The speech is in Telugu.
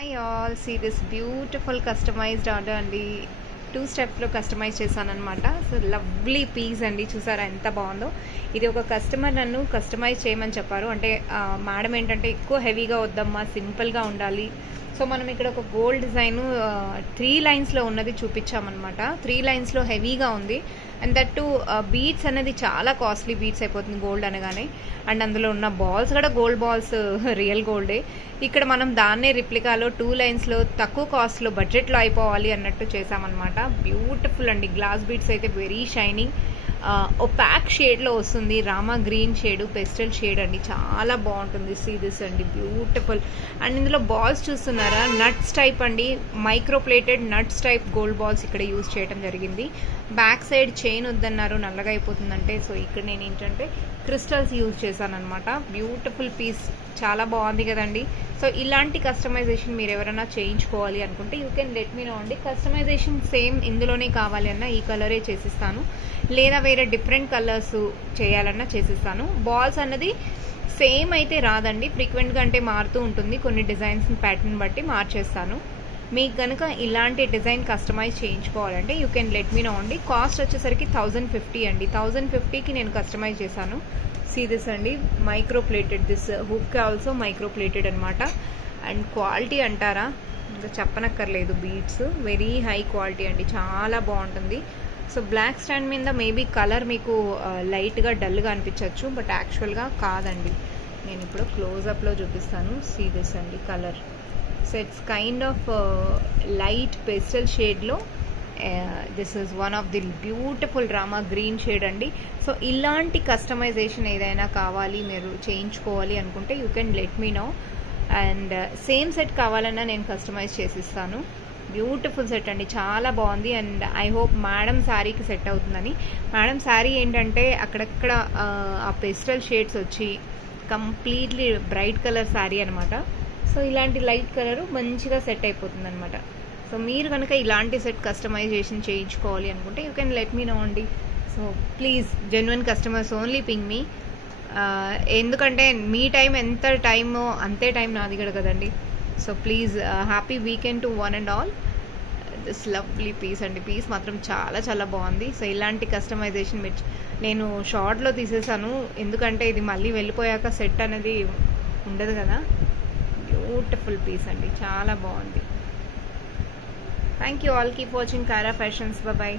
Hi all, see this beautiful customized order అండి 2 స్టెప్స్లో కస్టమైజ్ చేశాను అనమాట. సో లవ్లీ పీస్ అండి, చూసారా ఎంత బాగుందో. ఇది ఒక కస్టమర్ నన్ను కస్టమైజ్ చేయమని చెప్పారు. అంటే మేడం ఏంటంటే ఎక్కువ హెవీగా వద్దమ్మా, సింపుల్గా ఉండాలి. సో మనం ఇక్కడ ఒక గోల్డ్ డిజైన్ 3 లైన్స్లో ఉన్నది చూపించామన్నమాట. 3 లైన్స్లో హెవీగా ఉంది. అండ్ దట్ టు బీడ్స్ అనేది చాలా కాస్ట్లీ బీడ్స్ అయిపోతుంది గోల్డ్ అనగానే. అండ్ అందులో ఉన్న బాల్స్ కూడా గోల్డ్ బాల్స్, రియల్ గోల్డే. ఇక్కడ మనం దాన్నే రిప్లికాలో 2 లైన్స్లో తక్కువ కాస్ట్లో బడ్జెట్లో అయిపోవాలి అన్నట్టు చేసామన్నమాట. బ్యూటిఫుల్ అండి, గ్లాస్ బీడ్స్ అయితే వెరీ షైనింగ్. ఒపాక్ షేడ్లో వస్తుంది, Rama green shade, pastel shade అండి, చాలా బాగుంటుంది. సీ దిస్ అండి, బ్యూటిఫుల్. అండ్ ఇందులో బాల్స్ చూస్తున్నారా, నట్స్ టైప్ అండి, micro plated nuts type gold balls ఇక్కడ యూజ్ చేయడం జరిగింది. బ్యాక్ సైడ్ చైన్ వద్దన్నారు, నల్లగా అయిపోతుందంటే. సో ఇక్కడ నేను ఏంటంటే క్రిస్టల్స్ యూజ్ చేశాను అనమాట. బ్యూటిఫుల్ పీస్, చాలా బాగుంది కదండి. సో ఇలాంటి కస్టమైజేషన్ మీరు ఎవరైనా చేయించుకోవాలి అనుకుంటే you can let me know అండి. కస్టమైజేషన్ సేమ్ ఇందులోనే కావాలి అన్నా ఈ కలరే చేసిస్తాను, లేదా వేరే డిఫరెంట్ కలర్స్ చేయాలన్నా చేసిస్తాను. బాల్స్ అన్నది సేమ్ అయితే రాదండి, ఫ్రీక్వెంట్గా అంటే మారుతూ ఉంటుంది. కొన్ని డిజైన్స్ ప్యాటర్న్ బట్టి మార్చేస్తాను. మీకు కనుక ఇలాంటి డిజైన్ కస్టమైజ్ చేయించుకోవాలంటే you can let me know అండి. కాస్ట్ వచ్చేసరికి 1050 అండి. 1050కి నేను కస్టమైజ్ చేశాను. సీ దిస్ అండి, micro plated, this hook also micro plated అనమాట. అండ్ క్వాలిటీ అంటారా, ఇంకా చెప్పనక్కర్లేదు. బీడ్స్ వెరీ హై క్వాలిటీ అండి, చాలా బాగుంటుంది. సో బ్లాక్ స్టాండ్ మీద మేబీ కలర్ మీకు లైట్గా డల్గా అనిపించవచ్చు, బట్ యాక్చువల్గా కాదండి. నేను ఇప్పుడు క్లోజప్లో చూపిస్తాను. సీ దిస్ అండి colour. So it's kind of light pastel షేడ్లో this is one of the beautiful Rama green shade అండి. సో ఇలాంటి కస్టమైజేషన్ ఏదైనా కావాలి, మీరు చేయించుకోవాలి అనుకుంటే you can let me know. And same set కావాలన్నా నేను కస్టమైజ్ చేసిస్తాను. బ్యూటిఫుల్ సెట్ అండి, చాలా బాగుంది. అండ్ ఐ హోప్ మేడం శారీకి సెట్ అవుతుందని. మేడం శారీ ఏంటంటే అక్కడక్కడ ఆ పెస్టల్ షేడ్స్ వచ్చి కంప్లీట్లీ బ్రైట్ కలర్ శారీ అనమాట. సో ఇలాంటి లైట్ కలరు మంచిగా సెట్ అయిపోతుంది అనమాట. సో మీరు కనుక ఇలాంటి సెట్ కస్టమైజేషన్ చేయించుకోవాలి అనుకుంటే you can let me know అండి. So please, genuine customers only ping me. ఎందుకంటే మీ టైం ఎంత టైమో అంతే టైం నాది కూడా కదండి. So please, happy weekend to one and all. This lovely piece అండి, పీస్ మాత్రం చాలా చాలా బాగుంది. సో ఇలాంటి కస్టమైజేషన్ నేను షార్ట్లో తీసేసాను, ఎందుకంటే ఇది మళ్ళీ వెళ్ళిపోయాక సెట్ అనేది ఉండదు కదా. బ్యూటిఫుల్ పీస్ అండి, చాలా బాగుంది. Thank you all, keep watching Kaira fashions. Bye.